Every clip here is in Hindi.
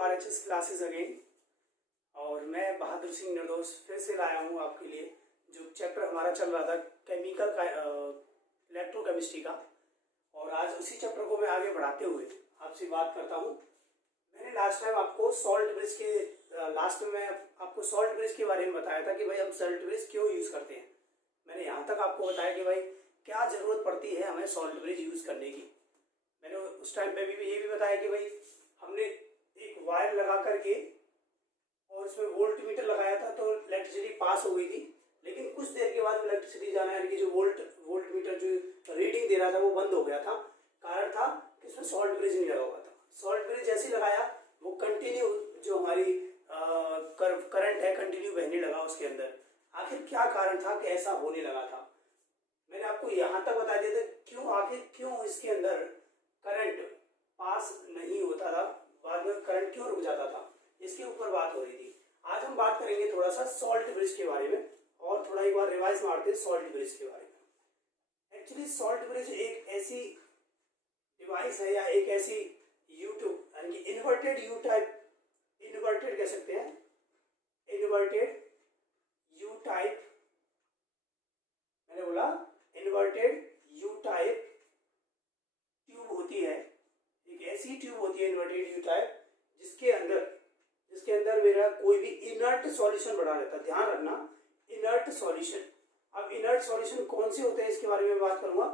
RHS classes again. और मैं बहादुर सिंह निर्दोष फिर से लाया हूँ आपके लिए जो चैप्टर हमारा चल रहा था केमिकल का इलेक्ट्रोकेमिस्ट्री का। और आज उसी चैप्टर को मैं आगे बढ़ाते हुए आपसे बात करता हूँ। मैंने लास्ट टाइम आपको सॉल्ट ब्रिज के लास्ट में मैं आपको सॉल्ट ब्रिज के बारे में बताया था कि भाई हम सॉल्ट ब्रिज क्यों यूज़ करते हैं। मैंने यहाँ तक आपको बताया कि भाई क्या ज़रूरत पड़ती है हमें सॉल्ट ब्रिज यूज़ करने की। मैंने उस टाइम पे भी ये भी बताया कि भाई हमने एक वायर लगा करके और उसमें वोल्ट मीटर लगाया था तो इलेक्ट्रिसिटी पास हो गई थी, लेकिन कुछ देर के बाद इलेक्ट्रिसिटी जाना यानी कि जो वोल्ट मीटर जो रीडिंग दे रहा था वो बंद हो गया था। कारण था कि उसमें सॉल्ट ब्रिज नहीं लगा हुआ था। सॉल्ट ब्रिज जैसे लगाया वो कंटिन्यू जो हमारी करंट है कंटिन्यू बहने लगा उसके अंदर। आखिर क्या कारण था कि ऐसा होने लगा था। मैंने आपको यहाँ तक बता दिया था आखिर क्यों इसके अंदर करंट पास नहीं होता था, बाद में करंट क्यों रुक जाता था, इसके ऊपर बात हो रही थी। आज हम बात करेंगे थोड़ा सा सॉल्ट ब्रिज के बारे में और थोड़ा एक बार रिवाइज मारते हैं सॉल्ट ब्रिज के बारे में। एक्चुअली सॉल्ट ब्रिज एक ऐसी डिवाइस है या एक ऐसी यूट्यूब यानी कि इन्वर्टेड यू टाइप, इन्वर्टेड कह सकते हैं, इन्वर्टेड यू टाइप, मैंने बोला इन्वर्टेड यू टाइप ट्यूब होती है। एक ऐसी ट्यूब होती है इन्वर्टेड यू टाइप जिसके अंदर मेरा कोई भी इनर्ट सॉल्यूशन बना रहता है। ध्यान रखना इनर्ट सॉल्यूशन। अब इनर्ट सॉल्यूशन कौन से होते हैं इसके बारे में बात करूंगा।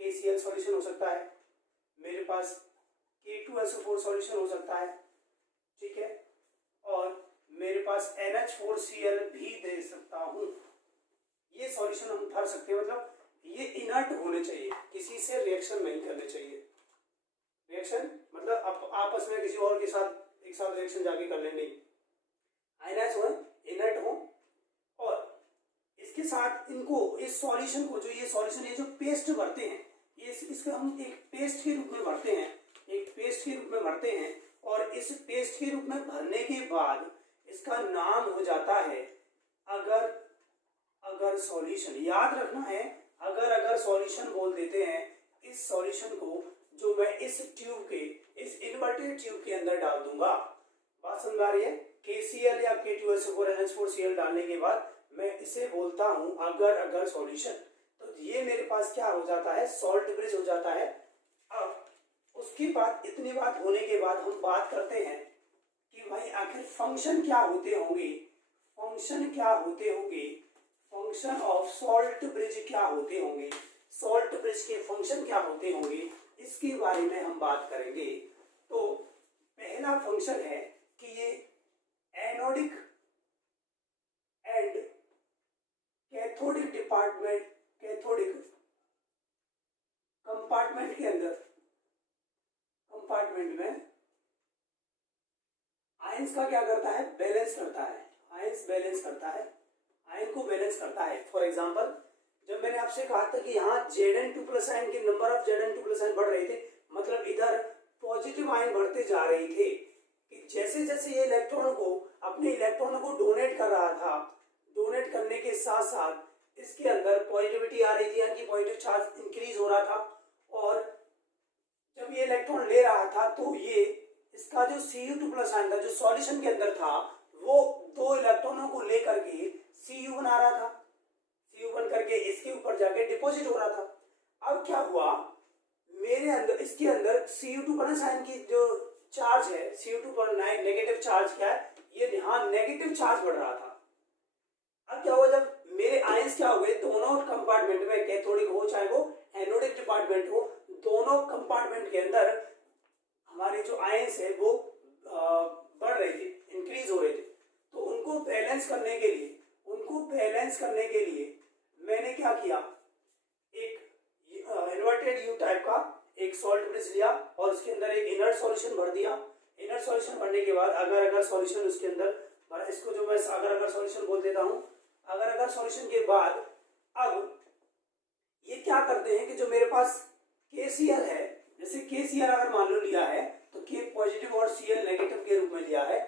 KCl सॉल्यूशन हो सकता है, मेरे पास K2SO4 सॉल्यूशन हो सकता है, ठीक है, और मेरे पास NH4Cl भी दे सकता हूं। ये सॉल्यूशन हम भर सकते हैं, मतलब ये इनर्ट होने चाहिए, किसी से रिएक्शन नहीं करने चाहिए। रिएक्शन मतलब आपस में किसी और के साथ एक साथ रिएक्शन जाके कर लेंगे, आयनाइज हो, इनर्ट हो। और इसके साथ इनको इस सॉल्यूशन को जो ये जो पेस्ट भरते हैं इसको हम एक पेस्ट के रूप में भरते हैं, एक पेस्ट के रूप में भरते हैं। और इस पेस्ट के रूप में भरने के बाद इसका नाम हो जाता है अगर सॉल्यूशन। याद रखना है अगर सॉल्यूशन बोल देते हैं इस सॉल्यूशन को जो मैं इस ट्यूब के इस इन्वर्टेड ट्यूब के अंदर डाल दूंगा। बात समझ आ रही है। KCl या K2SO4 NH4Cl डालने के बाद मैं इसे बोलता हूं अगर सॉल्यूशन। तो ये मेरे पास क्या हो जाता है, सॉल्ट ब्रिज हो जाता है। अब उसके बाद इतनी बात होने के बाद हम बात करते हैं कि भाई आखिर फंक्शन क्या होते होंगे, फंक्शन ऑफ सॉल्ट ब्रिज क्या होते होंगे, सॉल्ट ब्रिज के फंक्शन क्या होते होंगे, इसके बारे में हम बात करेंगे। तो पहला फंक्शन है कि ये एनोडिक एंड कैथोडिक कंपार्टमेंट के अंदर में आयंस का क्या करता है, बैलेंस करता है। आयन को बैलेंस करता है। फॉर एग्जांपल जब मैंने आपसे कहा था कि यहाँ Zn2+ आयन के नंबर ऑफ Zn2+ आयन बढ़ रहे थे, मतलब इधर पॉजिटिव आयन बढ़ते जा रहे थे कि जैसे जैसे ये अपने इलेक्ट्रॉन को डोनेट कर रहा था, डोनेट करने के साथ साथ इसके अंदर पॉजिटिविटी आ रही थी यानी कि पॉजिटिव चार्ज इंक्रीज हो रहा था। और जब ये इलेक्ट्रॉन ले रहा था तो ये इसका जो Cu2+ आयन था जो सॉल्यूशन के अंदर था वो दो इलेक्ट्रॉनों को लेकर के Cu बना रहा था। Cu बन करके इसके ऊपर जाके डिपॉजिट हो रहा था। अब क्या हुआ, मेरे अंदर इसके अंदर Cu2+ आयन की जो चार्ज है, Cu2 पर नेगेटिव चार्ज क्या है, ये यहाँ नेगेटिव चार्ज बढ़ रहा था। अब क्या हुआ, जब मेरे आयंस क्या हुए दोनों कंपार्टमेंट में, कैथोडिक हो चाहे वो एनोडिक डिपार्टमेंट हो, दोनों कंपार्टमेंट के अंदर हमारे जो आयंस है वो बढ़ रहे थे, इंक्रीज हो रहे थे। तो उनको बैलेंस करने के लिए मैंने क्या किया, एक इन्वर्टेड यू टाइप का एक सॉल्ट ब्रिज लिया और उसके अंदर एक इनर्ट सॉल्यूशन भर दिया। इनर्ट सॉल्यूशन भरने के बाद अगर सॉल्यूशन उसके अंदर, इसको जो मैं अगर सॉल्यूशन बोल देता हूं, अगर सॉल्यूशन के बाद अब ये क्या करते हैं कि जो मेरे पास KCl है, जैसे KCl अगर मान लो लिया है तो K पॉजिटिव और Cl नेगेटिव के रूप में लिया है।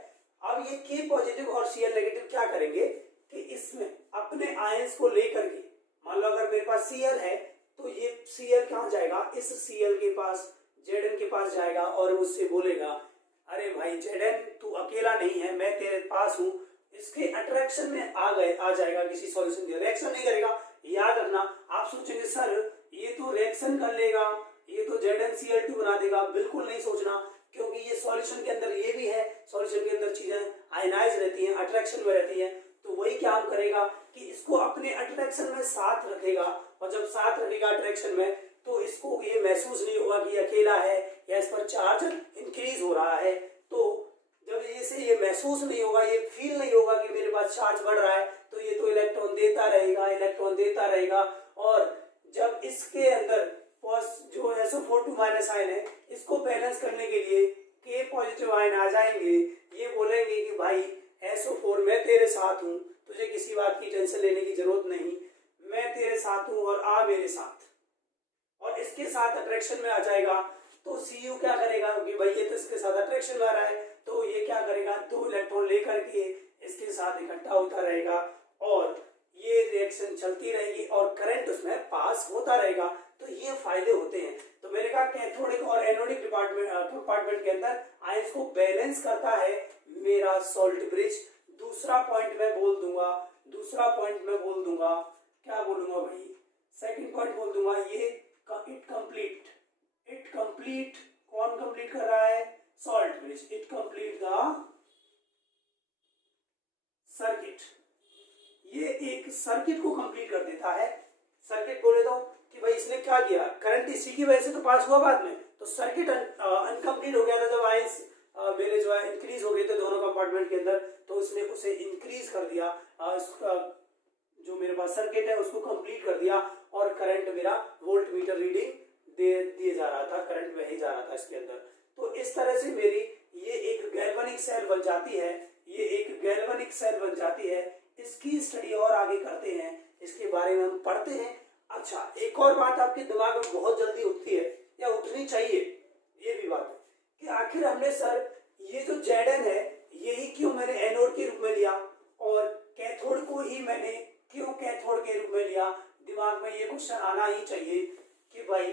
अब ये K पॉजिटिव और Cl नेगेटिव क्या करेंगे कि इसमें अपने आयंस को लेकर के, मान लो अगर मेरे पास Cl है तो ये Cl कहाँ जाएगा, इस Cl के पास Zn के पास जाएगा और उससे बोलेगा अरे भाई Zn तू अकेला नहीं है, मैं तेरे पास हूँ, इसके अट्रैक्शन में आ जाएगा किसी सॉल्यूशन के, रिएक्शन नहीं करेगा। याद रखना, आप सोचेंगे सर ये तो रिएक्शन कर लेगा, ये तो ZnCl2 बना देगा, बिल्कुल नहीं सोचना, क्योंकि ये सॉल्यूशन के अंदर ये भी है, सॉल्यूशन के अंदर चीजें आयनाइज रहती हैं, अट्रैक्शन में रहती हैं, तो वही काम करेगा कि इसको अपने अट्रैक्शन में साथ रखेगा, और जब साथ रखेगा अट्रैक्शन में तो इसको ये महसूस नहीं होगा कि अकेला है या इस पर चार्ज इंक्रीज हो रहा है। तो जब ये महसूस नहीं होगा, ये फील नहीं होगा कि मेरे पास चार्ज बढ़ रहा है, तो ये तो इलेक्ट्रॉन देता रहेगा, इलेक्ट्रॉन देता रहेगा। और जब इसके अंदर जो SO4 माइनस आयन है, इसको बैलेंस करने के लिए K पॉजिटिव आयन आ जाएंगे, ये बोलेंगे कि भाई SO4 मैं तेरे साथ हूँ, तुझे किसी बात की टेंशन लेने की जरूरत नहीं, मैं तेरे साथ हूँ और आ मेरे साथ, और इसके साथ अट्रैक्शन में आ जाएगा। तो Cu क्या करेगा कि भाई ये तो इसके साथ अट्रैक्शन में आ रहा है, तो ये क्या करेगा, 2 इलेक्ट्रॉन लेकर के इसके साथ इकट्ठा होता रहेगा और ये रिएक्शन चलती रहेगी और करंट उसमें पास होता रहेगा। तो ये फायदे होते हैं। तो मैंने कहा कैथोडिक और एनोडिक कंपार्टमेंट के अंदर आयंस को बैलेंस करता है मेरा सॉल्ट ब्रिज। दूसरा पॉइंट मैं बोल दूंगा, क्या बोलूंगा भाई, सेकंड पॉइंट बोल दूंगा, ये इट कंप्लीट, कौन कंप्लीट कर रहा है, salt bridge, it complete the circuit, ये एक सर्किट को कंप्लीट कर देता है। सर्किट बोले तो कि भाई इसने क्या किया, करंट इसी की वजह से तो पास हुआ बाद में, तो सर्किट अनकंप्लीट हो गया था जब आयंस मेरे जो है इंक्रीज हो गए थे दोनों कंपार्टमेंट के अंदर, तो उसने उसे इंक्रीज कर दिया, जो मेरे पास सर्किट है उसको कंप्लीट कर दिया और करंट मेरा वोल्ट मीटर रीडिंग दिए जा रहा था, करंट बह ही जा रहा था इसके अंदर। तो इस तरह से मेरी ये एक गैल्वेनिक सेल बन जाती है, इसकी स्टडी और आगे करते हैं, इसके बारे में हम पढ़ते हैं। अच्छा, एक और बात आपके दिमाग में बहुत जल्दी उठती है या उठनी चाहिए, ये भी बात है कि आखिर हमने सर ये जो Zn है यही क्यों मैंने एनोड के रूप में लिया और कैथोड को ही मैंने क्यों कैथोड के रूप में लिया। दिमाग में ये क्वेश्चन आना ही चाहिए कि भाई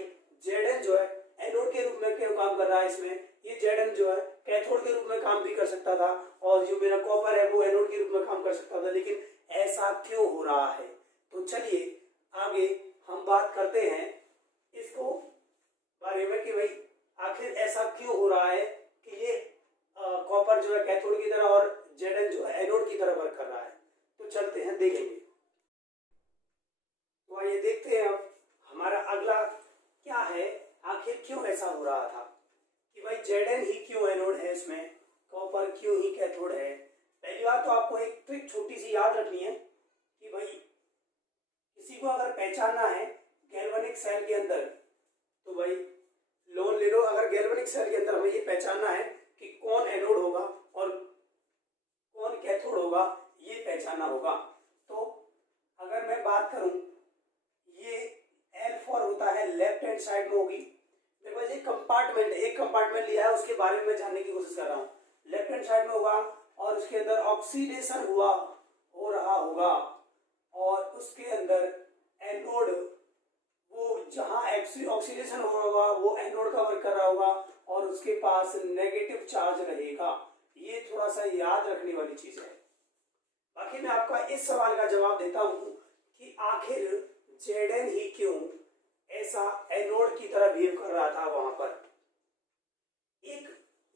Zn जो है एनोड के रूप में क्यों काम कर रहा है, इसमें ये Zn जो है कैथोड के रूप में काम भी कर सकता था और जो मेरा कॉपर है वो एनोड के रूप में काम कर सकता था, लेकिन ऐसा क्यों हो रहा है। तो चलिए आगे हम बात करते हैं इसको बारे में कि भाई आखिर ऐसा क्यों हो रहा है कि ये कॉपर जो है कैथोड की तरह और Zn जो है एनोड की तरह वर्क कर रहा है। तो चलते हैं देखेंगे। तो आइए देखते हैं अब हमारा अगला क्या है, आखिर क्यों ऐसा हो रहा था कि भाई Zn ही क्यों एनोड है, इसमें कॉपर क्यों ही कैथोड है। पहली बात तो आपको एक ट्रिक छोटी सी याद रखनी है कि भाई किसी को अगर पहचानना है गैल्वेनिक सेल के अंदर, तो भाई लोन ले लो, अगर गैल्वेनिक सेल के अंदर हमें ये पहचानना है कि कौन एनोड होगा और कौन कैथोड होगा, ये पहचानना होगा। तो अगर मैं बात करूं, ये L4 होता है, लेफ्ट हैंड साइड में होगी। देखो एक कंपार्टमेंट लिया है, उसके बारे में जानने की कोशिश कर रहा हूँ। लेफ्ट हैंड साइड में होगा और उसके अंदर ऑक्सीडेशन हो रहा होगा और उसके अंदर एनोड, वो जहां ऑक्सीडेशन हो रहा होगा वो एनोड का वर्क कर रहा होगा और उसके पास नेगेटिव चार्ज रहेगा। ये थोड़ा सा याद रखने वाली चीज है। बाकी मैं आपका इस सवाल का जवाब देता हूं कि आखिर Zn ही क्यों ऐसा एनोड की तरह बिहेव कर रहा था वहां पर। एक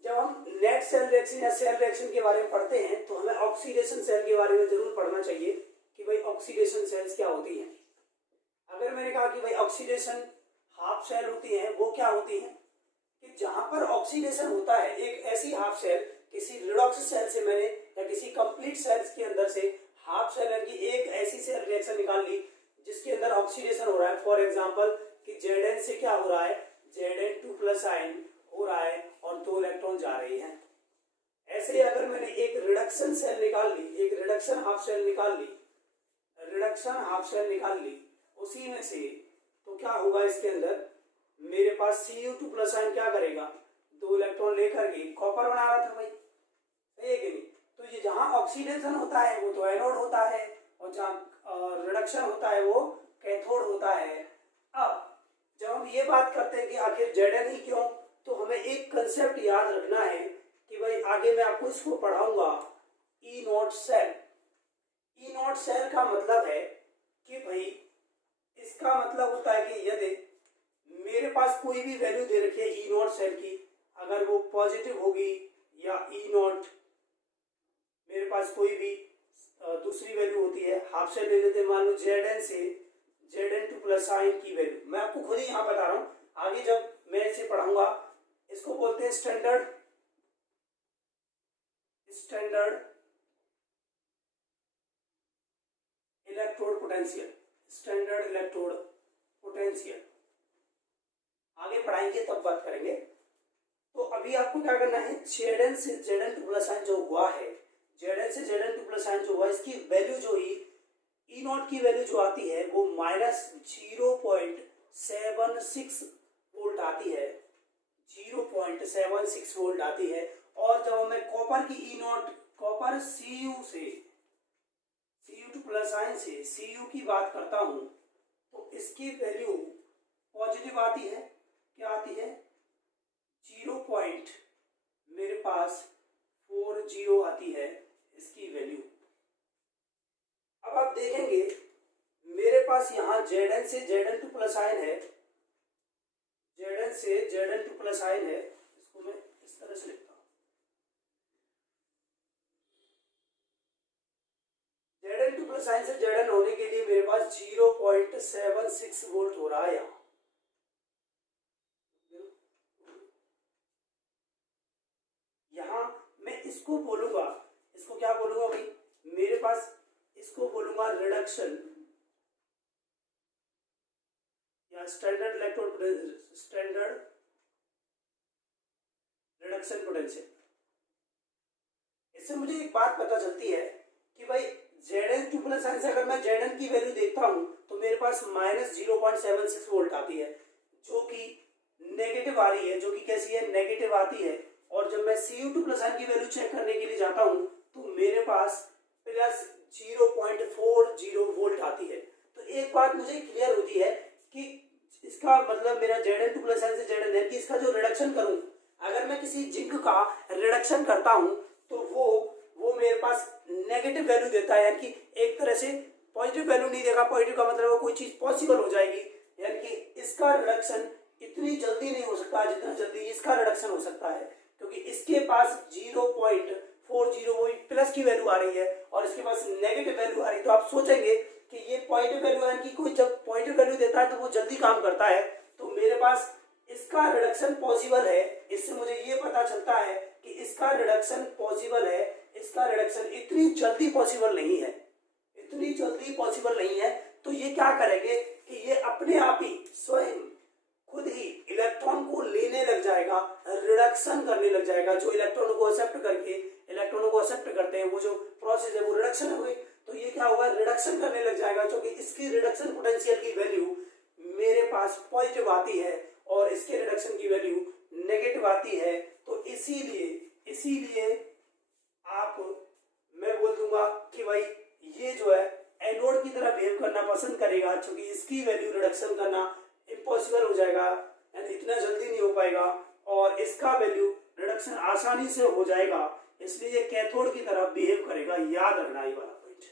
जब हम नेट सेल रिएक्शन या सेल रिएक्शन के बारे में पढ़ते हैं तो हमें ऑक्सीडेशन सेल के बारे में जरूर पढ़ना चाहिए कि भाई ऑक्सीडेशन सेल्स क्या होती हैं। अगर मैंने कहा कि भाई ऑक्सीडेशन हाफ सेल होती हैं, वो क्या होती हैं कि जहां पर ऑक्सीडेशन होता है, एक ऐसी हाफ सेल, किसी रिडॉक्स सेल से मैंने या किसी कंप्लीट सेल्स के अंदर से हाफ सेल की एक ऐसी सेल रिएक्शन निकाल ली जिसके अंदर ऑक्सीडेशन हो रहा है। फॉर एग्जांपल कि Zn से क्या हो रहा है, Zn2+ आयन हो रहा है और 2 इलेक्ट्रॉन जा रहे हैं। ऐसे ही अगर मैंने एक रिडक्शन सेल निकाल ली, एक रिडक्शन हाफ सेल निकाल ली उसी में से, तो क्या होगा, इसके अंदर मेरे पास Cu2+ आयन क्या करेगा, 2 इलेक्ट्रॉन लेकर के कॉपर बना रहा था भाई, सही है कि नहीं। तो ये जहां ऑक्सीडेशन होता है वो तो एनोड होता है और जहां रिडक्शन होता है वो कैथोड होता है। अब जब हम ये बात करते हैं कि आखिर Zn ही क्यों, तो हमें एक कंसेप्ट याद रखना है कि भाई आगे आगे मैं आपको इसको पढ़ाऊंगा E naught cell. E naught cell का मतलब है कि भाई इसका मतलब होता है कि यदि मेरे पास कोई भी वैल्यू दे रखी है ई नॉट सेल की, अगर वो पॉजिटिव होगी या ई नॉट, मेरे पास कोई भी दूसरी वैल्यू होती है, हाफ सेल ले लेते हैं, मान लो Zn से Zn2 प्लस साइन की वैल्यू, मैं आपको खुद ही यहाँ बता रहा हूँ, आगे जब मैं इसे पढ़ाऊंगा, इसको बोलते हैं standard electrode potential. Standard electrode potential आगे पढ़ाएंगे तब बात करेंगे। तो अभी आपको क्या करना है, Zn से Zn2 प्लस साइन जो हुआ है, Zn से Zn2 प्लस साइन जो हुआ, इसकी वैल्यू जो ही ई नॉट की वैल्यू जो आती है वो -0.76 वोल्ट आती है, 0.76 वोल्ट आती है। और जब मैं कॉपर की E naught, copper Cu2 plus sign से Cu की बात करता हूं तो इसकी वैल्यू पॉजिटिव आती है, क्या आती है 0. मेरे पास 40 आती है इसकी वैल्यू। अब आप देखेंगे मेरे पास यहाँ Zn से Zn2 प्लस आयन है, Zn से Zn2 प्लस आयन है, इसको मैं इस तरह से लिखता हूँ, Zn2 प्लस आयन से Zn होने के लिए मेरे पास 0.76 वोल्ट हो रहा है यहाँ। यहाँ मैं इसको बोलूंगा, इसको क्या बोलूंगा भाई, मेरे पास इसको बोलूंगा रिडक्शन या standard electrode standard reduction potential. इससे मुझे एक बात पता चलती है कि भाई Zn2 प्लस साइन से अगर मैं Zn की वैल्यू देखता हूं तो मेरे पास -0.76 वोल्ट आती है, जो कि नेगेटिव आ रही है, जो कि कैसी है, नेगेटिव आती है। और जब मैं Cu2 प्लस साइन की वैल्यू चेक करने के लिए जाता हूं तो मेरे पास +0.40 वोल्ट आती है। तो एक बात मुझे क्लियर होती है कि इसका मतलब मेरा Zn2 प्लस साइन से Zn है कि इसका जो रिडक्शन करूं, अगर मैं किसी जिंक का रिडक्शन करता हूं तो वो मेरे पास नेगेटिव वैल्यू देता है, यानी कि एक तरह से पॉजिटिव वैल्यू नहीं देगा। पॉजिटिव का मतलब कोई चीज पॉसिबल हो जाएगी, यानी कि इसका रिडक्शन इतनी जल्दी नहीं हो सकता जितना जल्दी इसका रिडक्शन हो सकता है, क्योंकि इसके पास 0.40 वो प्लस की वैल्यू आ रही है और इसके पास नेगेटिव वैल्यू आ रही है। तो आप सोचेंगे कि ये पॉजिटिव वैल्यू, यानी कि कोई जब पॉजिटिव वैल्यू देता है तो वो जल्दी काम करता है, तो मेरे पास इसका रिडक्शन पॉसिबल है। इससे मुझे ये पता चलता है कि इसका रिडक्शन पॉसिबल है, इसका रिडक्शन इतनी जल्दी पॉसिबल नहीं है, इतनी जल्दी पॉसिबल नहीं है। तो ये क्या करेंगे कि ये अपने आप ही स्वयं खुद ही इलेक्ट्रॉन को लेने लग जाएगा, रिडक्शन करने लग जाएगा। जो इलेक्ट्रॉन को एक्सेप्ट करके, इलेक्ट्रॉनों को एक्सेप्ट करते हैं, वो जो प्रोसेस है वो रिडक्शन हुई, तो ये क्या होगा, रिडक्शन करने लग जाएगा, क्योंकि इसकी रिडक्शन पोटेंशियल की वैल्यू मेरे पास पॉजिटिव आती है और इसके रिडक्शन की वैल्यू नेगेटिव आती है। तो इसीलिए आप, मैं बोल दूंगा कि भाई ये जो है एनोड की तरह बिहेव करना पसंद करेगा, क्योंकि इसकी वैल्यू रिडक्शन करना इम्पॉसिबल हो जाएगा, यानी इतना जल्दी नहीं हो पाएगा, और इसका वैल्यू रिडक्शन आसानी से हो जाएगा, इसलिए ये कैथोड की तरह बिहेव करेगा। याद रखना ये वाला पॉइंट,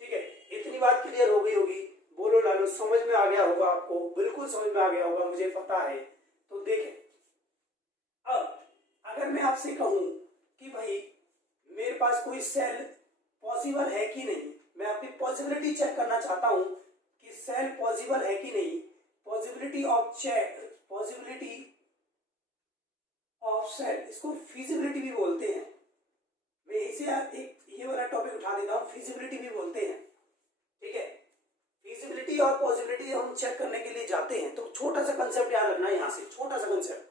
ठीक है। इतनी बात क्लियर हो गई होगी, बोलो लालो, समझ में आ गया होगा आपको, बिल्कुल समझ में आ गया होगा, मुझे पता है। तो देखें, अब अगर मैं आपसे कहूं कि भाई मेरे पास कोई सेल पॉसिबल है कि नहीं, मैं आपकी पॉसिबिलिटी चेक करना चाहता हूं कि सेल पॉसिबल है कि नहीं, पॉसिबिलिटी ऑफ सेल, इसको फिजिबिलिटी भी बोलते हैं। मैं इसे एक ये वाला टॉपिक उठा देता हूं, फिजिबिलिटी भी बोलते हैं, ठीक है। फिजिबिलिटी और पॉसिबिलिटी हम चेक करने के लिए जाते हैं, तो छोटा सा कंसेप्ट याद रखना है यहाँ से, छोटा सा कंसेप्ट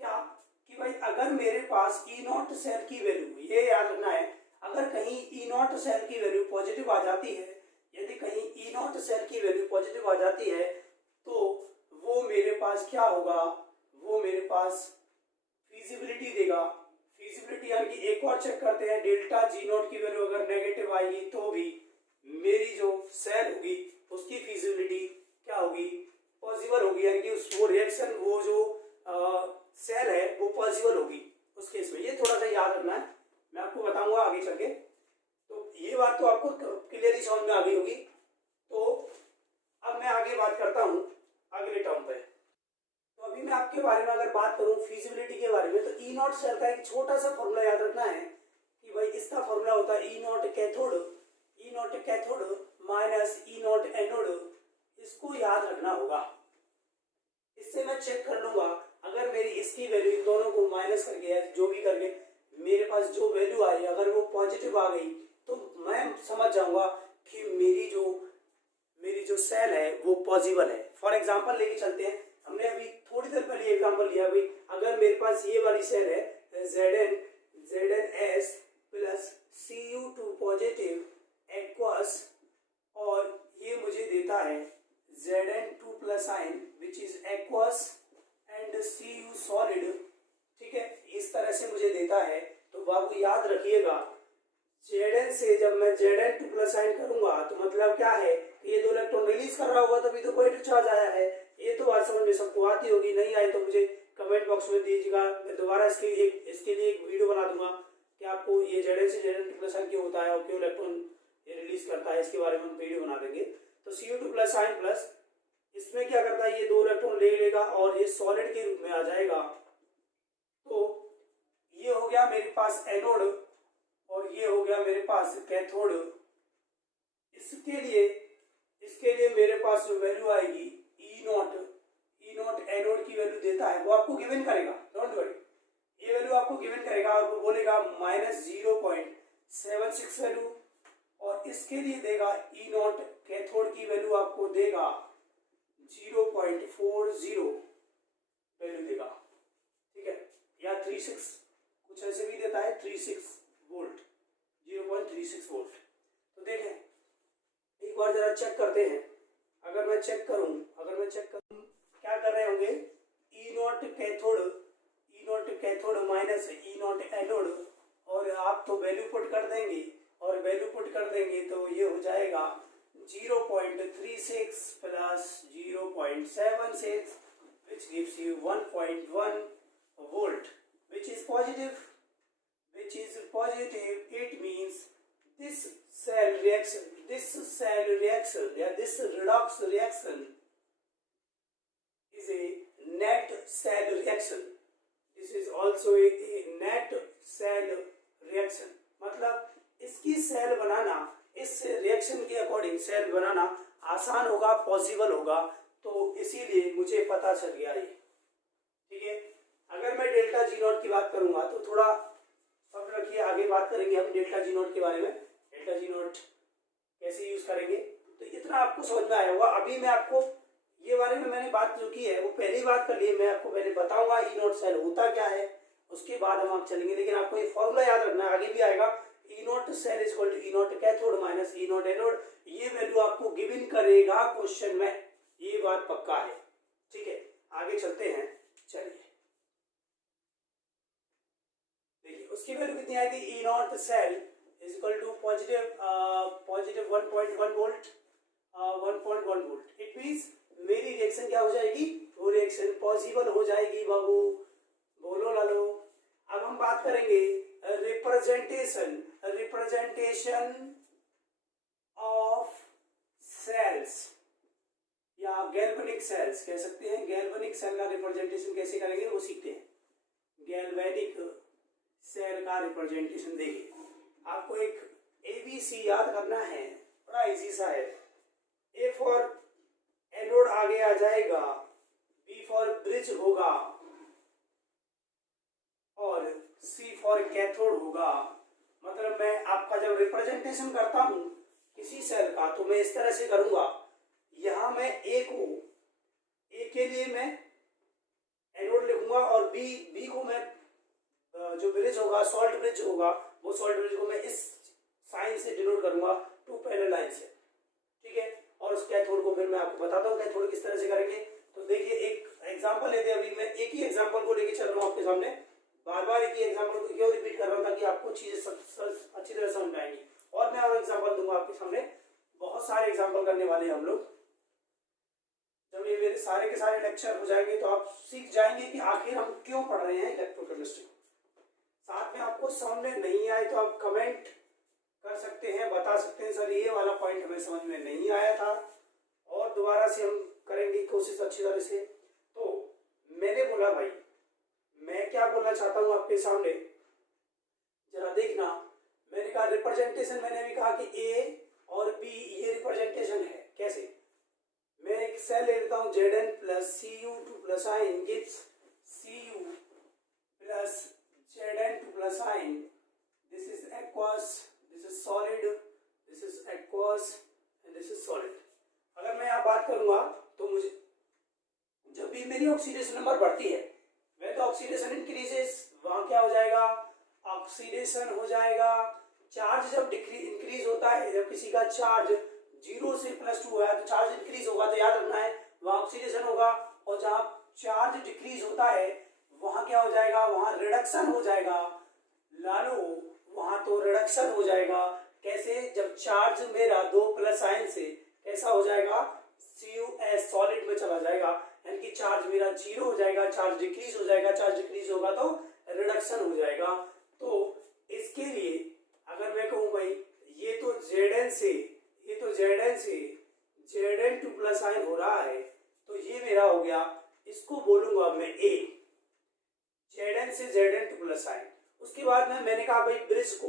क्या, कि भाई अगर मेरे पास ई नॉट सेल की वैल्यू, ये याद रखना है, अगर कहीं ई नॉट सेल की वैल्यू पॉजिटिव आ जाती है, यदि कहीं ई नॉट सेल की वैल्यू पॉजिटिव आ जाती है तो वो मेरे पास क्या होगा, वो मेरे पास फिजिबिलिटी देगा। फिजिबिलिटी यानी कि एक और चेक करते हैं, डेल्टा जी नॉट की वैल्यू अगर नेगेटिव आएगी तो भी मेरी जो सेल होगी उसकी फिजिबिलिटी क्या होगी, पॉसिबल होगी, यानी कि वो रिएक्शन, वो जो सेल है वो पॉसिबल होगी उस केस में। ये थोड़ा सा याद रखना है, मैं आपको बताऊंगा आगे चल के। तो ये बात तो आपको क्लियरली समझ में आ गई होगी। तो अब मैं आगे बात करता हूँ अगले टर्म पे। तो अभी मैं आपके बारे में अगर बात करूँ फिजिबिलिटी के बारे में, तो ई नॉट सेल का एक छोटा सा फॉर्मूला याद रखना है कि भाई इसका फॉर्मूला होता है E naught cathode minus E naught anode. इसको याद रखना होगा। इससे मैं चेक कर लूंगा अगर मेरी इसकी वैल्यू इन दोनों को माइनस करके या जो भी करके मेरे पास जो वैल्यू आई अगर वो पॉजिटिव आ गई तो मैं समझ जाऊंगा कि मेरी जो सेल है वो पॉसिबल है। फॉर एग्जांपल लेके चलते हैं, हमने अभी थोड़ी देर पहले एग्जांपल लिया भाई, अगर मेरे पास ये वाली सेल है ZnS plus Cu2 positive aqueous और ये मुझे देता है Zn2 प्लस आइन which is aqueous and Cu solid, ठीक है, इस तरह से मुझे देता है। तो बाबू याद रखिएगा Zn से जब मैं Zn2 प्लस आइन करूंगा तो मतलब क्या है, ये 2 इलेक्ट्रॉन रिलीज कर रहा होगा तभी तो पॉजिटिव चार्ज आया है। ये तो बात समझ में सबको आती होगी, नहीं आई तो मुझे कमेंट बॉक्स में दीजिएगा, मैं दोबारा इसके लिए एक वीडियो बना दूंगा कि आपको ये Zn से Zn2 प्लस आइन क्यों होता है और क्यों इलेक्ट्रॉन ये रिलीज करता है, इसके बारे में हम वीडियो बना देंगे। तो Cu2 प्लस आइन प्लस इसमें क्या करता है, ये 2 इलेक्ट्रॉन ले लेगा और ये सॉलिड के रूप में आ जाएगा। तो ये हो गया मेरे पास एनोड और ये हो गया मेरे पास कैथोड। इसके लिए मेरे पास जो वैल्यू आएगी ई नॉट एनोड की वैल्यू देता है, वो आपको गिवन करेगा, डोंट वरी, ये वैल्यू आपको गिवन करेगा और वो बोलेगा -0.76 वैल्यू, और इसके लिए देगा ई नॉट कैथोड की वैल्यू आपको देगा 0.40 वैल्यू देगा, ठीक है, या 36 कुछ ऐसे भी देता है, 36 वोल्ट, 0.36 वोल्ट। तो देखें एक बार जरा चेक करते हैं। अगर मैं चेक करूं क्या कर रहे होंगे, E naught cathode minus E naught anode, और आप तो वैल्यू पुट कर देंगे तो ये हो जाएगा 0.36 plus 0.76 which gives you 1.1 volt, which is positive. It means this cell reaction या this redox reaction is a net cell reaction. This is also a net cell reaction. मतलब इसकी सेल बनाना, इस रिएक्शन के अकॉर्डिंग सेल बनाना आसान होगा, पॉसिबल होगा, तो इसीलिए मुझे पता चल गया ये, ठीक है। अगर मैं डेल्टा जी नॉट की बात करूंगा तो थोड़ा सब्र रखिए, आगे बात करेंगे हम डेल्टा जी नॉट के बारे में, डेल्टा जी नॉट कैसे यूज करेंगे, तो इतना आपको समझ में आया होगा। अभी मैं आपको ये बारे में मैंने बात जो की है वो पहली बात कर लिए, मैं आपको पहले बताऊंगा ई नॉट सेल होता क्या है, उसके बाद हम आप चलेंगे, लेकिन आपको ये फॉर्मूला याद रखना है, आगे भी आएगा, E naught cell is equal to E naught cathode minus E naught anode. ये वैल्यू आपको गिवन करेगा क्वेश्चन में, ये बात पक्का है, ठीक है। आगे चलते हैं, चलिए देखिए उसकी वैल्यू कितनी आएगी, E naught cell is equal to positive 1.1 volt, 1.1 volt. It means मेरी रिएक्शन क्या हो जाएगी, वो रिएक्शन पॉसिबल हो जाएगी बाबू, बोलो लालो। अब हम बात करेंगे रिप्रेजेंटेशन ऑफ सेल्स या गैल्वेनिक सेल्स कह सकते हैं। गैल्वेनिक सेल का रिप्रेजेंटेशन कैसे करेंगे वो सीखते हैं। गैल्वेनिक सेल का रिप्रेजेंटेशन देखिए, आपको एक ABC याद करना है, बड़ा इजी सा है। ए फॉर एनोड आगे आ जाएगा, बी फॉर ब्रिज होगा और सी फॉर कैथोड होगा। मतलब मैं आपका जब रिप्रेजेंटेशन करता हूं किसी सेल का तो मैं इस तरह से करूंगा, यहां मैं ए के लिए मैं एनोड लिखूंगा और बी को मैं जो ब्रिज होगा, सॉल्ट ब्रिज होगा, वो सॉल्ट ब्रिज को मैं इस साइन से डिनोट करूंगा, 2 पैरेलल लाइन से, ठीक है। और उस कैथोड को फिर मैं आपको बताता हूँ कैथोड किस तरह से करेंगे। तो देखिए एक एग्जांपल लेते हैं, अभी मैं एक ही एग्जांपल को लेके चल रहा हूँ आपके सामने, बार बार एक ही एग्जांपल को क्यों रिपीट कर रहा हूँ, ताकि आपको चीजें अच्छी तरह समझ में आएंगी। और मैं और एग्जांपल दूंगा आपके सामने, बहुत सारे एग्जांपल करने वाले हैं हम लोग। जब ये मेरे सारे के सारे लेक्चर हो जाएंगे तो आप सीख जाएंगे कि आखिर हम क्यों पढ़ रहे हैं इलेक्ट्रोकेमिस्ट्री। साथ में आपको समझ में नहीं आए तो आप कमेंट कर सकते हैं, बता सकते हैं सर ये वाला पॉइंट हमें समझ में नहीं आया था, और दोबारा से हम करेंगे कोशिश अच्छी तरह से। तो मैंने बोला भाई, मैं क्या बोलना चाहता हूँ आपके सामने, जरा देखना। मैंने कहा रिप्रेजेंटेशन, मैंने भी कहा कि ए और बी ये रिप्रेजेंटेशन है। कैसे? मैं एक सेल ले लेता हूँ, Zn प्लस Cu2 प्लस आइन gives Cu plus Zn2 plus आइन, this is aqueous, this is solid, this is aqueous and this is solid. अगर मैं यहाँ बात करूंगा तो मुझे जब भी मेरी ऑक्सीडेशन नंबर बढ़ती है, वह तो ऑक्सीडेशन इंक्रीजेस, वहां क्या हो जाएगा, ऑक्सीडेशन हो जाएगा। चार्ज जब इंक्रीज होता है, जब किसी का चार्ज 0 से +2 है तो चार्ज इंक्रीज होगा, तो याद रखना है वहां ऑक्सीडेशन होगा। और जहां चार्ज डिक्रीज होता है वहां क्या हो जाएगा, वहां रिडक्शन हो जाएगा। लालो, वहां तो रिडक्शन हो जाएगा। कैसे? जब चार्ज मेरा 2+ आयन से कैसा हो जाएगा, CuS सॉलिड में चला जाएगा, यानी कि चार्ज मेरा 0 हो जाएगा, चार्ज डिक्रीज हो जाएगा। चार्ज डिक्रीज होगा तो रिडक्शन हो जाएगा। तो इसके लिए अगर मैं कहूं भाई ये तो Zn से Zn2 प्लस आयन हो रहा है, तो ये मेरा हो गया, इसको बोलूंगा मैं A, Zn से Zn2 प्लस आयन। उसके बाद में मैंने कहा भाई ब्रिज को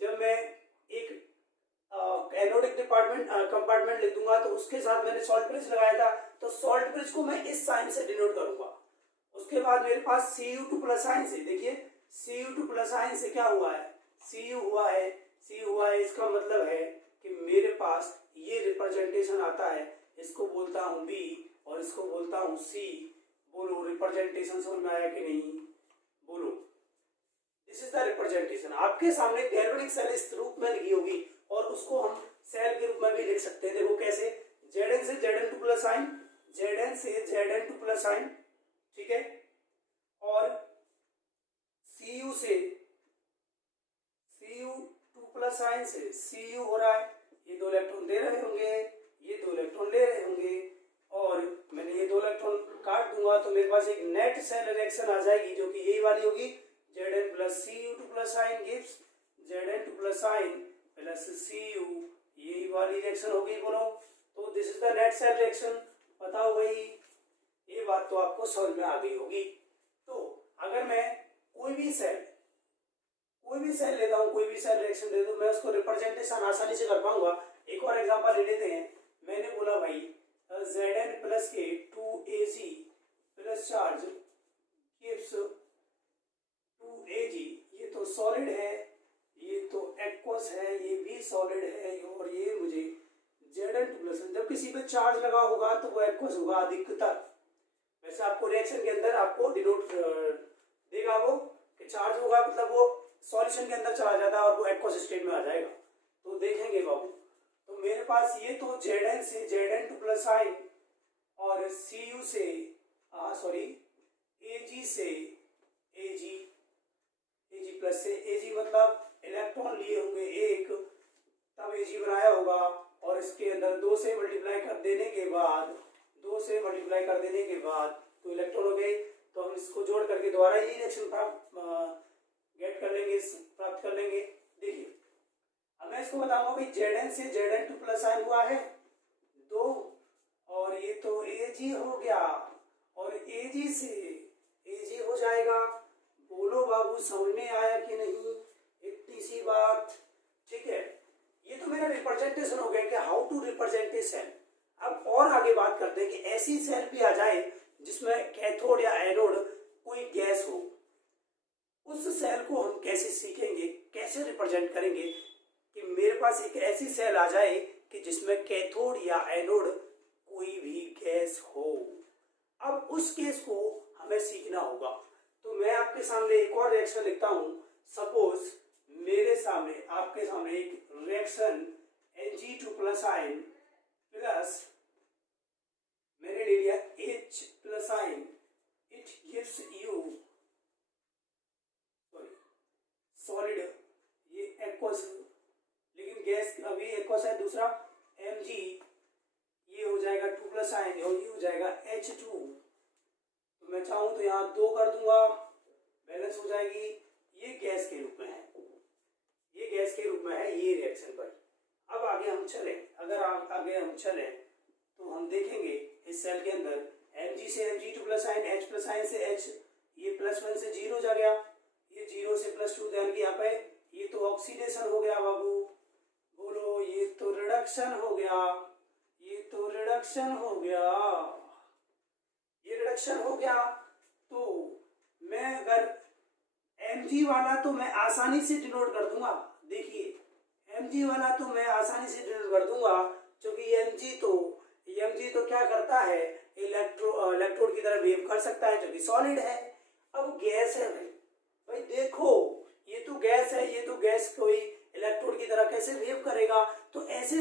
जब मैं एक एनोडिक कंपार्टमेंट लिख दूंगा तो उसके साथ मैंने सॉल्ट ब्रिज लगाया था, तो सॉल्ट ब्रिज को मैं इस साइन से डिनोट करूंगा। उसके बाद मेरे पास Cu2 प्लस आयन से, देखिए Cu2 प्लस आयन से क्या हुआ है, Cu हुआ है। इसका मतलब है कि मेरे पास ये रिप्रेजेंटेशन आता है, इसको बोलता हूं B और इसको बोलता हूं C। बोलो रिप्रेजेंटेशन समझ में आया कि नहीं, बोलो। This is the representation. आपके सामने गैल्वेनिक सेल इस रूप में लिखी होगी और उसको हम सेल के रूप में भी लिख सकते हैं। देखो कैसे, Zn से Zn2 प्लस आयन, Zn से Zn2 प्लस आयन, ठीक है, और Cu से Cu2 प्लस आयन से Cu हो रहा है, ये 2 इलेक्ट्रॉन दे रहे होंगे, ये 2 इलेक्ट्रॉन ले रहे होंगे, और मैंने ये 2 इलेक्ट्रॉन काट दूंगा तो मेरे पास एक नेट सेल रिएक्शन आ जाएगी जो कि यही वाली होगी, Zn plus Cu2 plus ion gives Zn2 plus ion plus Cu, यही वाली रिएक्शन होगी। बोलो, तो this is the net cell reaction. पता हो गई, ये बात तो आपको समझ में आ गई होगी। तो अगर मैं कोई भी सेल लेता हूं, कोई भी सेल रिएक्शन दे दूं, मैं उसको रिप्रेजेंटेशन आसानी से कर पाऊंगा। एक और एग्जांपल ले लेते हैं। मैंने बोला भाई Zn प्लस के 2Ag plus charge gives 2Ag, ये तो सॉलिड है, ये तो एक्वस है, ये भी सॉलिड है, और ये मुझे Zn2 प्लस, जब किसी पे चार्ज लगा होगा तो वो एक्वस होगा अधिकतर। वैसे आपको रिएक्शन के अंदर आपको डिनोट देगा वो कि चार्ज होगा, मतलब वो सॉल्यूशन के अंदर चला जाता है और वो एक्वस स्टेट में आ जाएगा, तो देखेंगे बाबू। तो मेरे पास ये तो Zn से Zn2 प्लस आयन और Cu से Ag से Ag प्लस से Ag, मतलब इलेक्ट्रॉन लिए होंगे एक, तब Ag बनाया होगा, और इसके अंदर 2 से मल्टीप्लाई कर देने के बाद तो इलेक्ट्रॉन हो गए। तो हम इसको जोड़ करके दोबारा ये रिएक्शन प्राप्त कर लेंगे। देखिए अब मैं इसको बताऊंगा कि Zn से Zn2 प्लस आयन हुआ है 2, और ये तो Ag हो गया, और Ag से Ag हो जाएगा। बोलो बाबू, समझ में आया कि नहीं, इतनी सी बात, ठीक है। ये तो मेरा रिप्रेजेंटेशन हो गया कि how to represent a cell. अब और आगे बात करते हैं कि ऐसी सेल भी आ जाए जिसमें कैथोड या एनोड कोई गैस हो, उस सेल को हम कैसे सीखेंगे, कैसे रिप्रेजेंट करेंगे कि मेरे पास एक ऐसी सेल आ जाए कि जिसमें कैथोड या एनोड कोई भी गैस हो। अब उस केस को हमें सीखना होगा। तो मैं आपके सामने एक और रिएक्शन लिखता हूं। सपोज मेरे सामने, आपके सामने एक reaction Ag2 plus ion plus मैंने ले लिया H plus ion, it gives you solid, ये एक्वस, लेकिन गैस अभी एक्वस है। दूसरा Mg, ये हो जाएगा 2 प्लस आयन और ये हो जाएगा H2। तो मैं चाहूं तो यहाँ 2 कर दूंगा, बैलेंस हो जाएगी। ये गैस के रूप में है, ग्रुप में है ये रिएक्शन भाई। अब आगे हम चलें, अगर आगे हम चलें तो हम देखेंगे इस सेल के अंदर Mg से Mg2 plus ion, H plus ion से H, ये +1 से 0 जा गया, ये 0 से +2 ध्यान की यहाँ पे, ये तो ऑक्सीडेशन हो गया बाबू, बोलो ये तो रिडक्शन हो गया, ये तो रिडक्शन हो गया, ये रिडक्शन हो गया। तो मैं अगर Mg वाला तो मैं आसानी से डिनोट कर दूंगा, देखिए Mg वाला तो मैं आसानी से डिनोट कर दूंगा, क्योंकि Mg तो क्या करता है, इलेक्ट्रोड की तरह बिहेव कर सकता है, जो कि सॉलिड है। अब गैस है भाई देखो ये तो गैस है, ये तो गैस कोई इलेक्ट्रोड की तरह कैसे बिहेव करेगा, तो ऐसे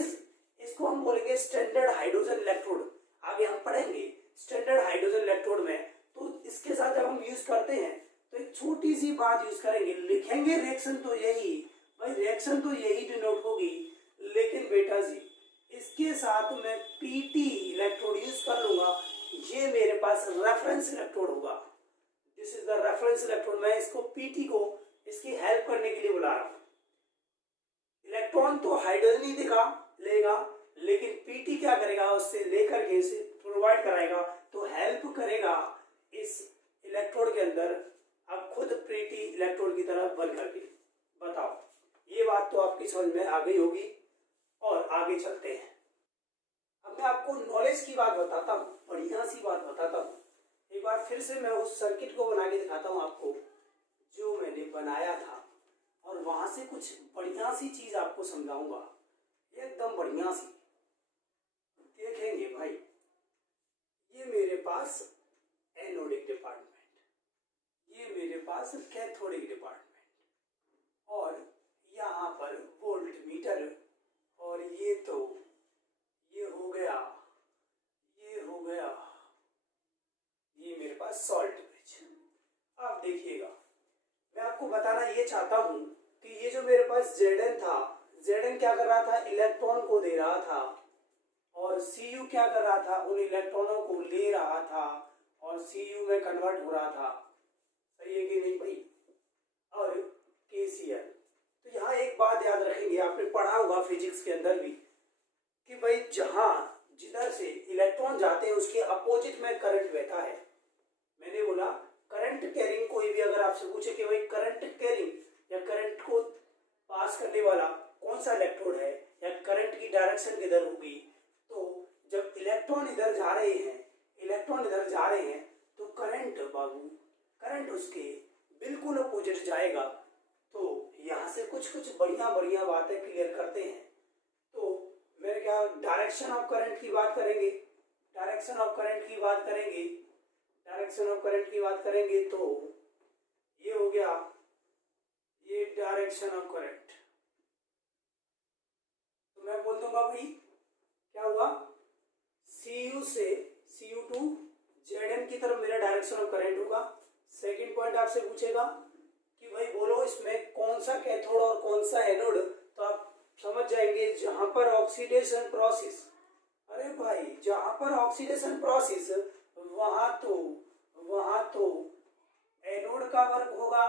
इसको हम बोलेंगे स्टैंडर्ड हाइड्रोजन इलेक्ट्रोड। आगे हम पढ़ेंगे स्टैंडर्ड हाइड्रोजन इलेक्ट्रोड में, तो इसके साथ जब हम यूज करते हैं तो एक छोटी सी बात यूज करेंगे, लिखेंगे रिएक्शन तो यही भाई, रिएक्शन तो यही डिनोट होगी, लेकिन बेटा जी इसके साथ मैं पीटी इलेक्ट्रोड यूज कर लूंगा, ये मेरे पास रेफरेंस इलेक्ट्रोड होगा, this is the reference electrode. मैं इसको पीटी को इसकी हेल्प करने के लिए बुला रहा हूं। इलेक्ट्रॉन तो हाइड्रोजन ही दिखा लेगा, लेकिन पीटी क्या करेगा, उससे लेकर के इसे प्रोवाइड कराएगा, तो हेल्प करेगा इस इलेक्ट्रोड के अंदर, अब खुद पीटी इलेक्ट्रोड की तरह बन करके। बताओ ये बात तो आपकी समझ में आ गई होगी, और आगे चलते हैं। अब मैं आपको नॉलेज की बात बताता हूँ, बढ़िया सी बात बताता हूँ। एक बार फिर से मैं उस सर्किट को बना के दिखाता हूँ आपको जो मैंने बनाया था, और वहां से कुछ बढ़िया सी चीज आपको समझाऊंगा, एकदम बढ़िया सी। देखेंगे भाई ये मेरे पास एनोडिक डिपार्टमेंट, ये मेरे पास कैथोडिक डिपार्टमेंट, और यहाँ पर वोल्ट मीटर, और ये तो ये हो गया, ये हो गया, ये मेरे पास सॉल्ट ब्रिज। अब देखिएगा मैं आपको बताना ये चाहता हूं कि ये जो मेरे पास Zn था, Zn क्या कर रहा था, इलेक्ट्रॉन को दे रहा था, और Cu क्या कर रहा था, उन इलेक्ट्रॉनों को ले रहा था, और Cu में कन्वर्ट हो रहा था। सही है कि नहीं भाई। और KCl, तो यहाँ एक बात याद रखेंगे, आपने पढ़ा होगा फिजिक्स के अंदर भी, कि भाई जिधर से इलेक्ट्रॉन जाते हैं उसके अपोजिट में करंट बहता है। मैंने बोला करंट कैरिंग, कोई भी अगर आपसे पूछे कि भाई करंट कैरिंग या करंट को पास करने वाला कौन सा इलेक्ट्रोड है, या करंट की डायरेक्शन किधर होगी, तो जब इलेक्ट्रॉन इधर जा रहे हैं, इलेक्ट्रॉन इधर जा रहे हैं, तो करंट बाबू, करंट उसके बिल्कुल अपोजिट जाएगा। तो यहाँ से कुछ कुछ बढ़िया बढ़िया बातें क्लियर करते हैं। तो मेरे क्या डायरेक्शन ऑफ करंट की बात करेंगे, डायरेक्शन ऑफ करंट की बात करेंगे, डायरेक्शन ऑफ करंट की बात करेंगे, तो ये हो गया, ये डायरेक्शन ऑफ करंट। तो मैं बोल दूंगा भाई क्या हुआ, Cu से Cu2 Zn की तरफ मेरा डायरेक्शन ऑफ करंट होगा। सेकंड पॉइंट आपसे पूछेगा कि भाई बोलो इसमें कौन सा कैथोड और कौन सा एनोड, तो आप समझ जाएंगे जहां पर ऑक्सीडेशन प्रोसेस, अरे भाई जहां पर ऑक्सीडेशन प्रोसेस वहां तो एनोड का वर्क होगा,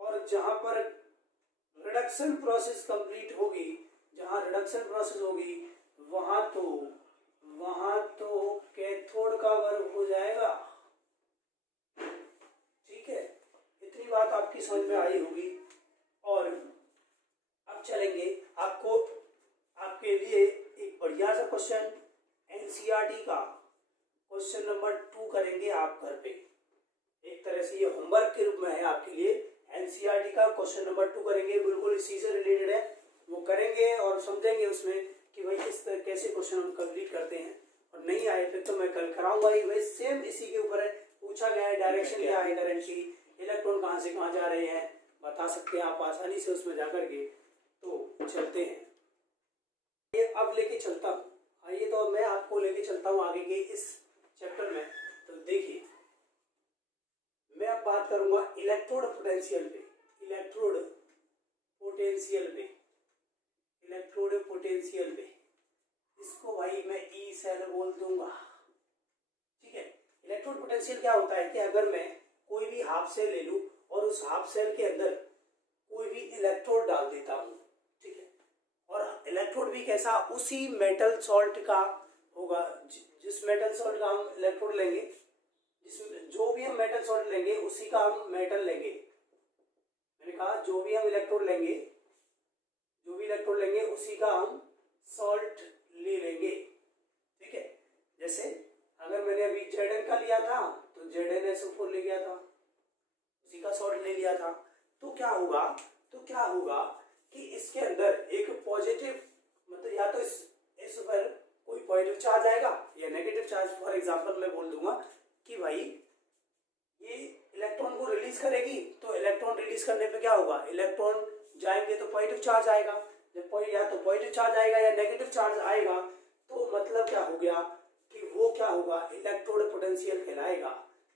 और जहां पर रिडक्शन प्रोसेस कंप्लीट होगी, जहां रिडक्शन प्रोसेस होगी वहां तो कैथोड का वर्क हो जाएगा। ठीक है, इतनी बात आपकी समझ में आई होगी। और अब चलेंगे आपके लिए एक बढ़िया सा क्वेश्चन एनसीईआरटी का क्वेश्चन नंबर 2 करेंगे आप घर पे। एक तरह से ये होमवर्क के रूप में है आपके लिए, एनसीईआरटी का क्वेश्चन नंबर 2 करेंगे, बिल्कुल इसी से रिलेटेड है, वो करेंगे और समझेंगे उसमें कि भाई किस तरह कैसे क्वेश्चन हम कंप्लीट करते हैं। और नहीं आए फिर तो मैं कल कराऊंगा ही भाई, सेम इसी के ऊपर है, पूछा गया है डायरेक्शन क्या है करंट की, इलेक्ट्रॉन कहाँ से कहाँ जा रहे हैं, बता सकते हैं आप आसानी से उसमें जाकर के। तो चलते हैं, ये अब लेके चलता हूँ, आइए तो मैं आपको लेके चलता हूँ आगे के इस चैप्टर में। तो देखिए मैं अब बात करूंगा इलेक्ट्रोड पोटेंशियल पे, इलेक्ट्रोड पोटेंशियल पे, इलेक्ट्रोड पोटेंशियल पे, इसको भाई मैं ई सेल बोल दूंगा। ठीक है, इलेक्ट्रोड पोटेंशियल क्या होता है कि अगर मैं कोई भी हाफ सेल ले लूं और उस हाफ सेल के अंदर कोई भी इलेक्ट्रोड डाल देता हूं, भी कैसा, उसी मेटल सॉल्ट का होगा। जिस मेटल सॉल्ट का हम इलेक्ट्रोड लेंगे, जो भी हम मेटल सॉल्ट लेंगे उसी का हम मेटल लेंगे। मैंने कहा जो भी हम इलेक्ट्रोड लेंगे, उसी का हम सॉल्ट ले लेंगे। ठीक है, जैसे अगर मैंने अभी Zn का लिया था तो ZnSO4 ले गया था, उसी का सॉल्ट ले लिया था। तो क्या होगा कि इसके अंदर एक पॉजिटिव, मतलब या तो इस पर कोई पॉजिटिव चार्ज आएगा या नेगेटिव चार्ज। फॉर एग्जांपल मैं बोल दूंगा कि भाई ये इलेक्ट्रॉन को रिलीज करेगी, तो इलेक्ट्रॉन रिलीज करने पे क्या होगा, इलेक्ट्रॉन जाएंगे तो पॉजिटिव चार्ज आएगा। जब या तो पॉजिटिव चार्ज आएगा या नेगेटिव चार्ज आएगा, तो मतलब क्या हो गया कि वो क्या होगा, इलेक्ट्रोड पोटेंशियल कहलाएगा।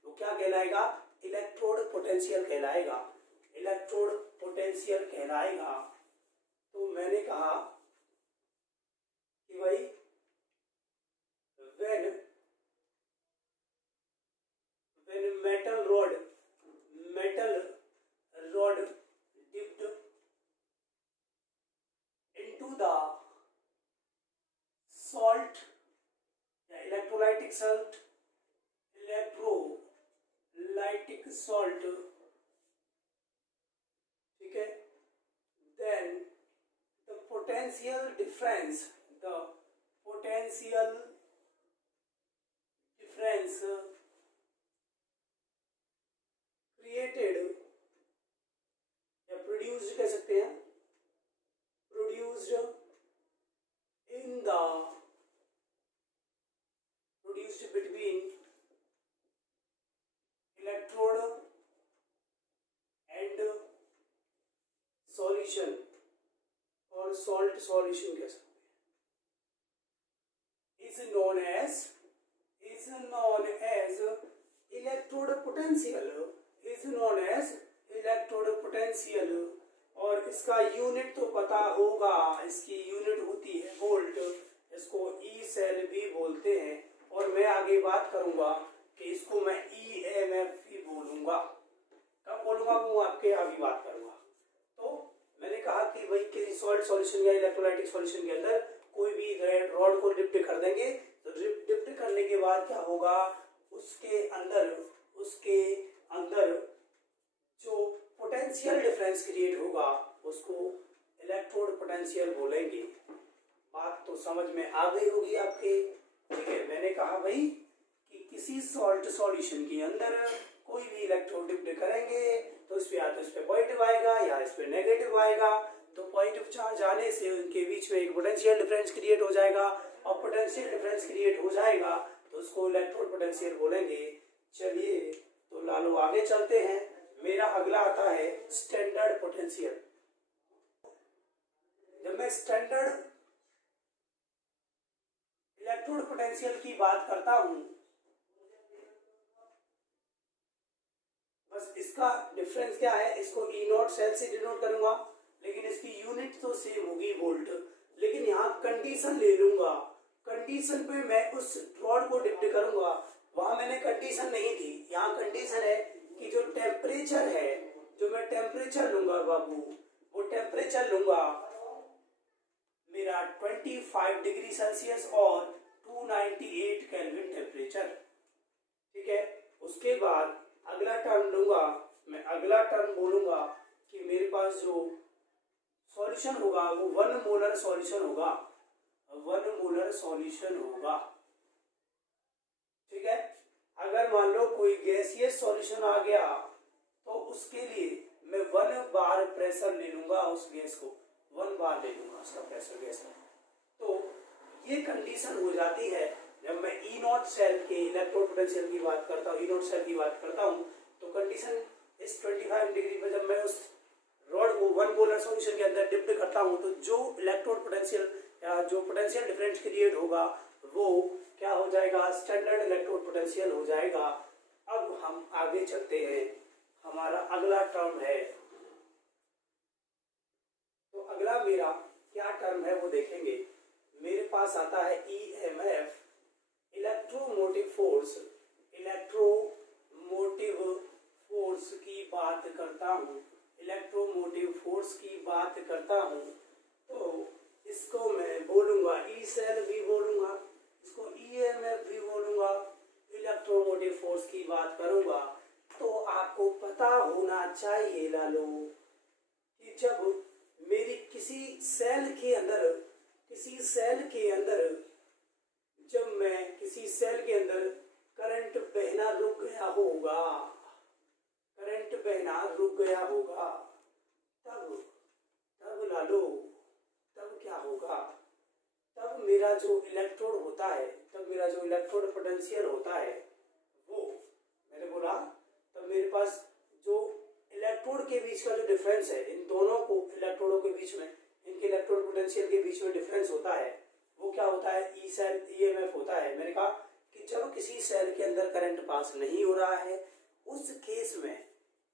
वो क्या कहलाएगा, इलेक्ट्रोड पोटेंशियल कहलाएगा, इलेक्ट्रोड पोटेंशियल कहलाएगा। तो मैंने कहा कि भाई when metal rod dipped into the salt, electrolytic salt, ठीक है, then the potential difference created या produced कह सकते हैं, produced between electrode and solution और salt solution कह सकते हैं, is known as electrode potential। और इसका यूनिट तो पता होगा, इसकी यूनिट होती है वोल्ट, इसको ई सेल भी बोलते हैं। और मैं आगे बात करूंगा कि इसको मैं EMF भी बोलूंगा। कब बोलूंगा वो आपके आगे बात करूंगा। तो मैंने कहा कि भाई किसी सॉल्ट सॉल्यूशन या इलेक्ट्रोलाइटिक सॉल्यूशन के अंदर कोई भी रॉड को डिप्ट कर देंगे, तो डिप्ट करने के बाद क्या होगा, उसके अंदर जो पोटेंशियल डिफरेंस क्रिएट होगा उसको इलेक्ट्रोड पोटेंशियल बोलेंगे। बात तो समझ में आ गई होगी आपके। ठीक है, मैंने कहा भाई कि किसी सॉल्ट सॉल्यूशन के अंदर कोई भी इलेक्ट्रोड डिप्ट करेंगे तो इस पे या तो इस पे पॉजिटिव आएगा या इस पे नेगेटिव आएगा। तो पॉजिटिव चार्ज आने से उनके बीच में एक पोटेंशियल डिफरेंस क्रिएट हो जाएगा, और पोटेंशियल डिफरेंस क्रिएट हो जाएगा तो उसको इलेक्ट्रोड पोटेंशियल बोलेंगे। चलिए तो लालो आगे चलते हैं। मेरा अगला आता है स्टैंडर्ड पोटेंशियल। जब मैं स्टैंडर्ड इलेक्ट्रोड पोटेंशियल की बात करता हूं, बस इसका डिफरेंस क्या है, इसको ई नॉट सेल से डिनोट करूंगा, लेकिन इसकी यूनिट तो सेम होगी वोल्ट। लेकिन यहाँ कंडीशन ले लूंगा, कंडीशन पे मैं उस रॉड को डिप्ट करूंगा। वहां मैंने कंडीशन नहीं थी, यहाँ कंडीशन है कि जो टेम्परेचर है, जो मैं टेम्परेचर लूंगा बाबू, वो टेम्परेचर लूंगा मेरा 25 डिग्री सेल्सियस और 298 केल्विन टेम्परेचर। ठीक है, उसके बाद अगला टर्म लूंगा, मैं अगला टर्म बोलूंगा कि मेरे पास जो सॉल्यूशन होगा वो 1 मोलर सॉल्यूशन होगा, 1 मोलर सॉल्यूशन होगा। ठीक है, अगर मान लो कोई गैसियस सॉल्यूशन आ गया तो उसके लिए मैं 1 बार प्रेशर ले लूंगा, उस गैस को 1 बार ले लूंगा उसका प्रेशर गैस का। तो ये कंडीशन हो जाती है जब मैं ई नॉट सेल के इलेक्ट्रोड पोटेंशियल की बात करता हूँ, ई नॉट सेल की बात करता हूँ, तो कंडीशन इस 25 डिग्री पे जब मैं उस रॉड को 1 मोलर सॉल्यूशन के अंदर डिप्ट करता हूँ, तो जो इलेक्ट्रोड पोटेंशियल या जो पोटेंशियल डिफरेंस क्रिएट होगा वो क्या हो जाएगा, स्टैंडर्ड इलेक्ट्रोड पोटेंशियल हो जाएगा। अब हम आगे चलते हैं, हमारा अगला टर्म है। तो अगला मेरा क्या टर्म है वो देखेंगे। मेरे पास आता है EMF, electromotive force. Electromotive force की बात करता हूँ, इलेक्ट्रोमोटिव फोर्स की बात करता हूँ, तो इसको मैं ई सेल भी बोलूँगा, इसको ईएमएफ भी बोलूँगा, इलेक्ट्रोमोटिव फोर्स की बात करूँगा, तो आपको पता होना चाहिए लालो कि जब मेरी किसी सेल के अंदर जब मैं किसी सेल के अंदर करंट बहना रुक गया होगा, तब लालो तब क्या होगा, तब मेरा जो इलेक्ट्रोड होता है, तब मेरा जो इलेक्ट्रोड पोटेंशियल होता है, वो मैंने बोला तब मेरे पास जो इलेक्ट्रोड के बीच का जो डिफरेंस है, इन दोनों को इलेक्ट्रोडों के बीच में, इनके इलेक्ट्रोड पोटेंशियल के बीच में डिफरेंस होता है, वो क्या होता है, ई सेल ईएमएफ होता है। मैंने कहा कि जब किसी सेल के अंदर करंट पास नहीं हो रहा है, उस केस में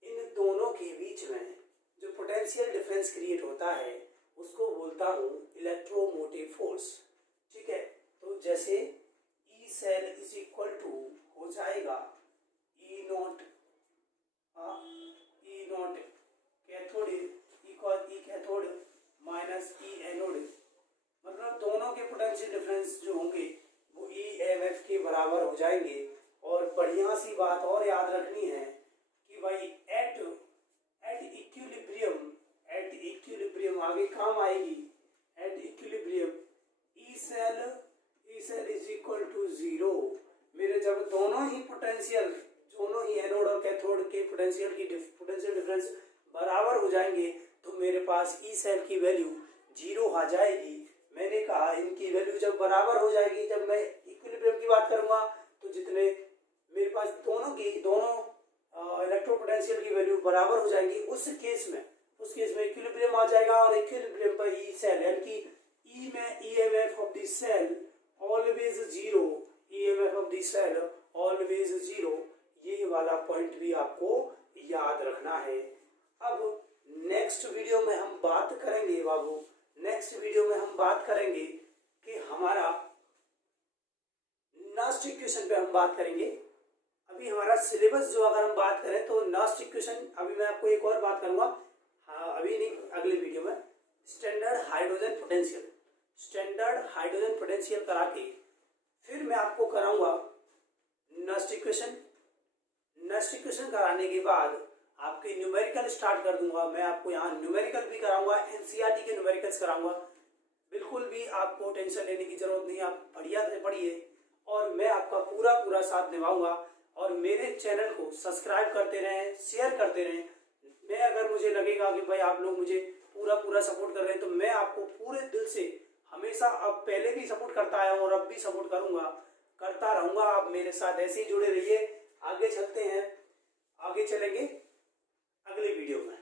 इन दोनों के बीच में जो पोटेंशियल डिफरेंस क्रिएट होता है, उसको बोलता हूँ इलेक्ट्रोमोटिव फोर्स। ठीक है, तो जैसे E cell is equal to हो जाएगा E naught cathode equal E cathode minus E anode, मतलब दोनों के पोटेंशियल डिफरेंस जो होंगे वो ईएमएफ के बराबर हो जाएंगे। और बढ़िया सी बात और याद रखनी है कि भाई एट इक्विलिब्रियम आगे काम आएगी, at equilibrium E cell is equal to 0। मेरे जब दोनों ही एनोड और कैथोड के पोटेंशियल डिफरेंस बराबर हो जाएंगे, तो मेरे पास ई सेल की वैल्यू 0 आ जाएगी। मैंने कहा इनकी वैल्यू जब बराबर हो जाएगी, जब मैं इक्विलिब्रियम की बात करूंगा, तो जितने मेरे पास दोनों इलेक्ट्रो पोटेंशियल की वैल्यू बराबर हो जाएंगी, उस केस में इक्विलिब्रियम आ जाएगा। और इक्विलिब्रियम पर ई सेल यानी कि ई में EMF of the cell always 0, EMF of the cell always 0, ये वाला पॉइंट भी आपको याद रखना है। अब नेक्स्ट वीडियो में हम बात करेंगे बाबू, कि हमारा नस्ट इक्वेशन पे हम बात करेंगे। अभी हमारा सिलेबस जो अगर हम बात करें तो नस्ट इक्वेशन, अभी मैं आपको एक और बात करूंगा, हाँ अभी नहीं अगले वीडियो में, स्टैंडर्ड हाइड्रोजन पोटेंशियल करा के फिर मैं आपको कराऊंगा नस्ट इक्वेशन कराने के बाद आपके न्यूमेरिकल स्टार्ट कर दूंगा। मैं आपको यहाँ न्यूमेरिकल भी कराऊंगा, एनसीईआरटी के न्यूमेरिकल्स कराऊंगा। बिल्कुल भी आपको टेंशन लेने की जरूरत नहीं, आप बढ़िया से पढ़िए और मैं आपका पूरा साथ निभाऊंगा। और मेरे चैनल को सब्सक्राइब करते रहें, शेयर करते रहें। मैं अगर मुझे लगेगा कि भाई आप लोग मुझे पूरा सपोर्ट कर रहे हैं, तो मैं आपको पूरे दिल से हमेशा, अब पहले भी सपोर्ट करता आया हूँ और अब भी सपोर्ट करता रहूंगा। आप मेरे साथ ऐसे ही जुड़े रहिए। आगे चलते हैं, आगे चलेंगे अगले वीडियो में।